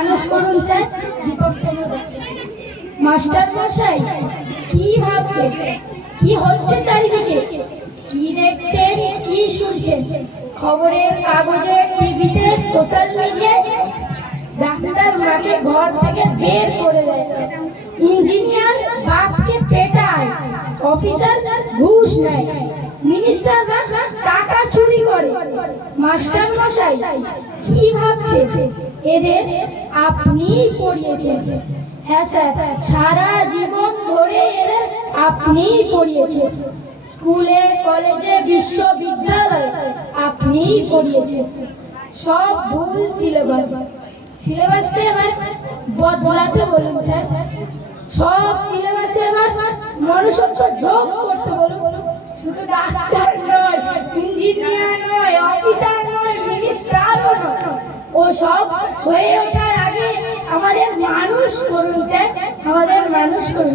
মানুষ করুন sir. Dipak Chandra Das. Master মশাই কি ভাবছে, কি হচ্ছে চারিদিকে, কি দেখছেন, কি শুনছেন খবরের কাগজে, টিভিতে, সোশ্যাল মিডিয়ায়? ডাক্তার মাকে ঘর থেকে বের করে দেয়, ইঞ্জিনিয়ার বাপকে পেটায়, অফিসার ঘুষ নেয়, মিনিস্টাররা টাকা চুরি করে। মাস্টার মশাই কি ভাবছে, এদের আপনিই পড়িয়েছেন। হ্যাঁ স্যার, সারা জীবন ধরে এদের আপনিই পড়িয়েছেন। স্কুলে, কলেজে, বিশ্ববিদ্যালয়ে আপনিই পড়িয়েছেন। সব ভুল সিলেবাস, সিলেবাসটা এবার বদলাতে বলুন স্যার। সব সিলেবাসে এবার মনুষ্যত্ব যোগ করতে বলুন। শুধু ডাক্তার নয়, ইঞ্জিনিয়ার নয়, অফিসার নয়, মিনিস্টারও নয়, ও সব হয়ে ওঠার আগে আমাদের মানুষ করুন স্যার, আমাদের মানুষ করুন।